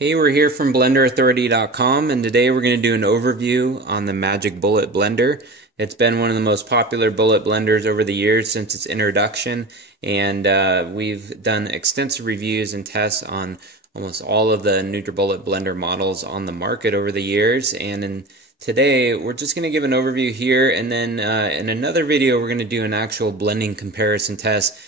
Hey, we're here from BlenderAuthority.com, and today we're going to do an overview on the Magic Bullet blender. It's been one of the most popular bullet blenders over the years since its introduction, and we've done extensive reviews and tests on almost all of the NutriBullet blender models on the market over the years. And today we're just going to give an overview here, and then in another video we're going to do an actual blending comparison test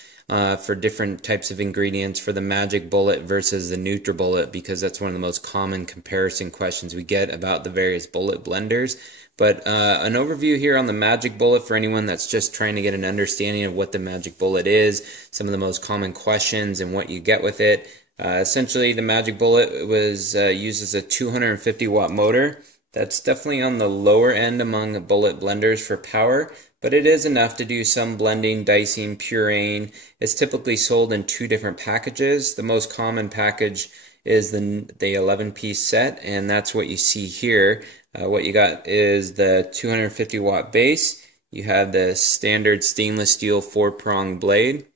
for different types of ingredients for the Magic Bullet versus the NutriBullet, because that's one of the most common comparison questions we get about the various bullet blenders. But an overview here on the Magic Bullet for anyone that's just trying to get an understanding of what the Magic Bullet is, some of the most common questions and what you get with it. Essentially, the Magic Bullet was uses a 250 watt motor. That's definitely on the lower end among bullet blenders for power, but it is enough to do some blending, dicing, pureeing. It's typically sold in two different packages. The most common package is the 11-piece set, and that's what you see here. What you got is the 250 watt base. You have the standard stainless steel 4-prong blade.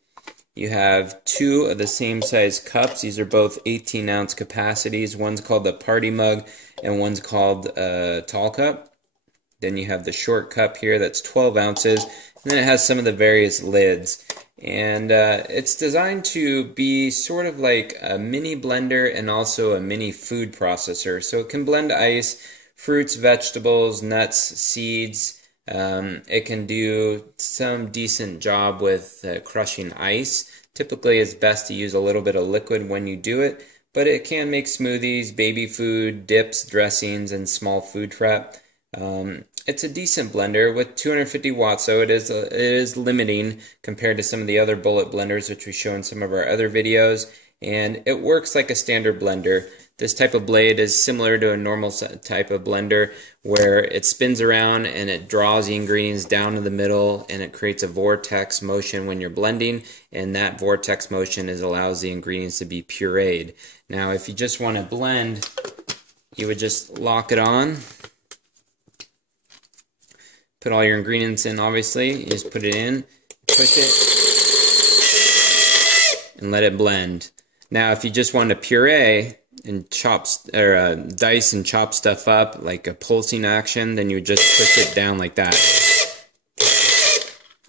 You have two of the same size cups. These are both 18-ounce capacities. One's called the party mug and one's called a tall cup. Then you have the short cup here that's 12 ounces, and then it has some of the various lids. And it's designed to be sort of like a mini blender and also a mini food processor. So it can blend ice, fruits, vegetables, nuts, seeds. It can do some decent job with crushing ice. Typically it's best to use a little bit of liquid when you do it, but it can make smoothies, baby food, dips, dressings, and small food prep. It's a decent blender with 250 watts, so it is limiting compared to some of the other bullet blenders which we show in some of our other videos, and it works like a standard blender. This type of blade is similar to a normal type of blender where it spins around and it draws the ingredients down to the middle, and it creates a vortex motion when you're blending, and that vortex motion allows the ingredients to be pureed. Now if you just want to blend, you would just lock it on. Put all your ingredients in, obviously. You just put it in, push it, and let it blend. Now, if you just want to puree and dice and chop stuff up like a pulsing action, then you would just push it down like that.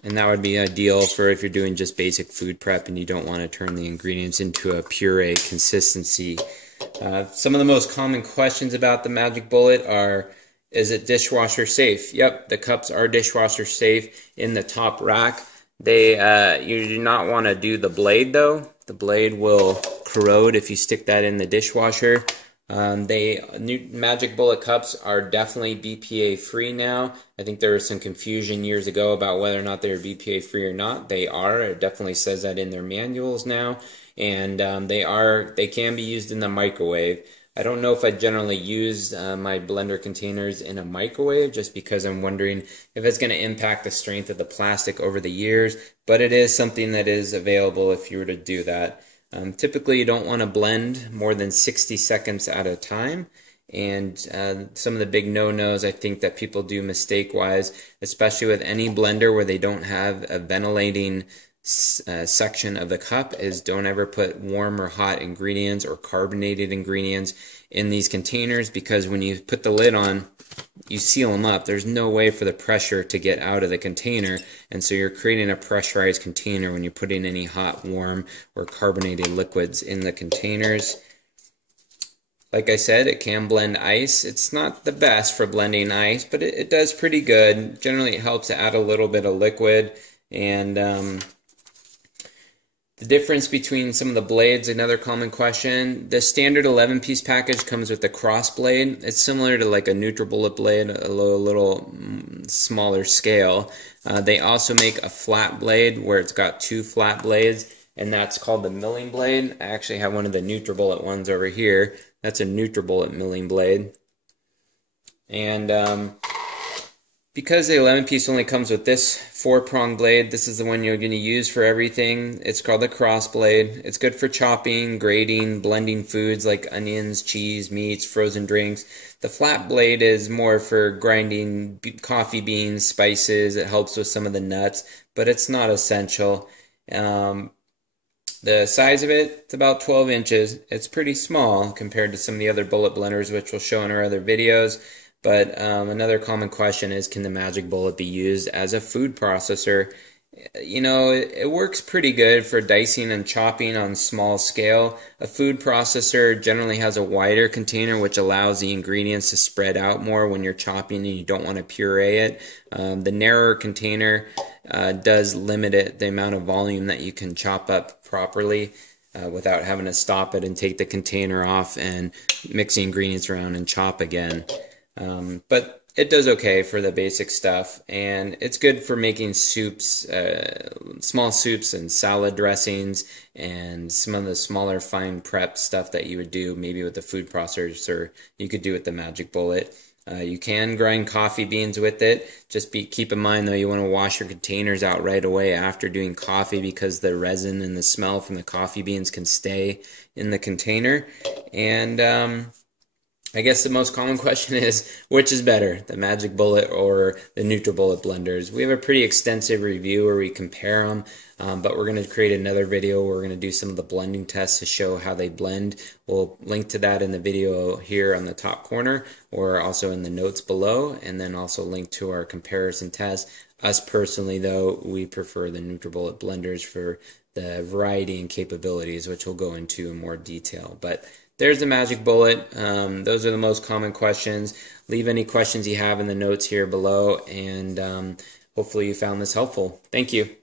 And that would be ideal for if you're doing just basic food prep and you don't want to turn the ingredients into a puree consistency. Some of the most common questions about the Magic Bullet are, is it dishwasher safe? Yep, the cups are dishwasher safe in the top rack. You do not want to do the blade though. The blade will corrode if you stick that in the dishwasher. New Magic Bullet cups are definitely BPA free now. I think there was some confusion years ago about whether or not they're BPA free or not. They are. It definitely says that in their manuals now, and they can be used in the microwave. I don't know if I generally use my blender containers in a microwave just because I'm wondering if it's going to impact the strength of the plastic over the years, but it is something that is available if you were to do that. Typically you don't want to blend more than 60 seconds at a time, and some of the big no-nos I think that people do mistake-wise, especially with any blender where they don't have a ventilating section of the cup, is don't ever put warm or hot ingredients or carbonated ingredients in these containers, because when you put the lid on, you seal them up. There's no way for the pressure to get out of the container, and so you're creating a pressurized container when you're putting any hot, warm, or carbonated liquids in the containers. Like I said, it can blend ice. It's not the best for blending ice, but it does pretty good. Generally it helps to add a little bit of liquid. And the difference between some of the blades, another common question. The standard 11-piece package comes with a cross blade. It's similar to like a NutriBullet blade, a little smaller scale. They also make a flat blade where it's got two flat blades, and that's called the milling blade. I actually have one of the NutriBullet ones over here. That's a NutriBullet milling blade. And because the 11-piece only comes with this 4-prong blade, this is the one you're going to use for everything. It's called the cross blade. It's good for chopping, grating, blending foods like onions, cheese, meats, frozen drinks. The flat blade is more for grinding coffee beans, spices. It helps with some of the nuts, but it's not essential. The size of it, it's about 12 inches. It's pretty small compared to some of the other bullet blenders, which we'll show in our other videos. But another common question is, can the Magic Bullet be used as a food processor? You know, it works pretty good for dicing and chopping on small scale. A food processor generally has a wider container, which allows the ingredients to spread out more when you're chopping and you don't want to puree it. The narrower container does limit the amount of volume that you can chop up properly without having to stop it and take the container off and mix the ingredients around and chop again. But it does okay for the basic stuff, and it's good for making soups, small soups and salad dressings, and some of the smaller fine prep stuff that you would do maybe with the food processor. You could do with the Magic Bullet. You can grind coffee beans with it. Just keep in mind though, you want to wash your containers out right away after doing coffee, because the resin and the smell from the coffee beans can stay in the container. And I guess the most common question is, which is better, the Magic Bullet or the NutriBullet blenders? We have a pretty extensive review where we compare them, but we're going to create another video where we're going to do some of the blending tests to show how they blend. We'll link to that in the video here on the top corner, or also in the notes below, and then also link to our comparison test. Us personally, though, we prefer the NutriBullet blenders for the variety and capabilities, which we'll go into in more detail. But there's the Magic Bullet. Those are the most common questions. Leave any questions you have in the notes here below, and hopefully you found this helpful. Thank you.